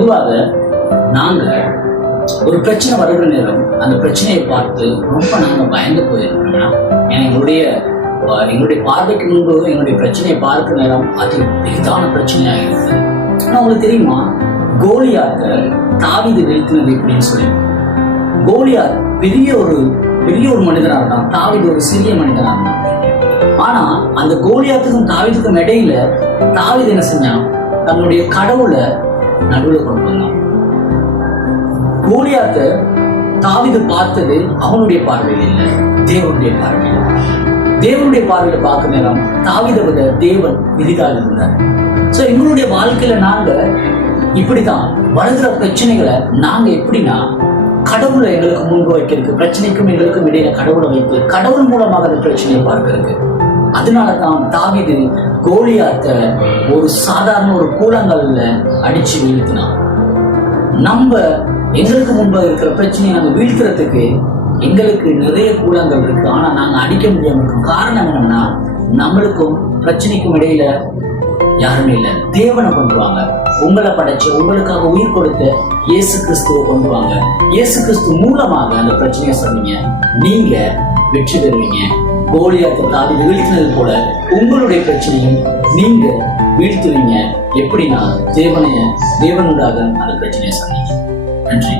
பொதுவாக நாங்க ஒரு பிரச்சனை வருகிற நேரம் அந்த பிரச்சனையை பார்த்து ரொம்ப நாங்க பயந்து போயிருக்கோம்னா, எங்களுடைய பார்வைக்கு முன்பு எங்களுடைய பிரச்சனையை பார்க்கிற நேரம் அது பெரிதான பிரச்சனையாக இருக்குது. ஆனா உங்களுக்கு தெரியுமா, கோலியாத்த தாவீது வீழ்த்தினது எப்படின்னு சொல்லி. கோலியாத் பெரிய ஒரு மனிதனா இருந்தான், தாவீது ஒரு சிறிய மனிதனா இருந்தான். ஆனா அந்த கோலியாத்துக்கும் தாவீதுக்கும் இடையில தாவீது என்ன செஞ்சான், தன்னுடைய கடவுளை நடுவில் கொண்டு வந்தான். கோலியாத்த தாவீது பார்த்தது அவனுடைய பார்வையில் இல்லை, தேவனுடைய பார்வையில். தேவனுடைய பார்வையில பார்க்க நேரம் தாவீதை விட தேவன் பெரிதாக இருந்தார். சோ எங்களுடைய வாழ்க்கையில நாங்க இப்படித்தான் வருகிற பிரச்சனைகளை நாங்க எப்படின்னா கடவுளை எங்களுக்கு முன்பு வைக்கிறதுக்கு, பிரச்சனைக்கும் எங்களுக்கும் இடையில கடவுளை வைத்து கடவுள் மூலமாக அந்த பிரச்சனையை பார்க்கறதுக்கு. அதனாலதான் தாவீது கோலியாத்த ஒரு சாதாரண ஒரு கூழாங்கல்ல அடிச்சு வீழ்த்தினான். நம்ம எங்களுக்கு முன்பாக இருக்கிற பிரச்சனையை நம்ம வீழ்த்துறதுக்கு எங்களுக்கு நிறைய கூழாங்கல் இருக்கு, ஆனா நாங்க அடிக்க முடியாம இருக்கோம். காரணம் என்னன்னா, நம்மளுக்கும் பிரச்சனைக்கும் இடையில யாருமே இல்லை. தேவனை கொண்டு வாங்க, உங்களை படைச்சு உங்களுக்காக உயிர் கொடுத்த இயேசு கிறிஸ்துவை கொண்டு வாங்க. இயேசு கிறிஸ்து மூலமாக அந்த பிரச்சனையை சொன்னீங்க, நீங்க வெற்றி பெறுவீங்க. கோலியாத்தை தாவீது வீழ்த்தினது போல உங்களுடைய பிரச்சனையும் நீங்க வீழ்த்துவீங்க. எப்படின்னா தேவனுடாக அந்த பிரச்சனையை சொன்னீங்க. நன்றி.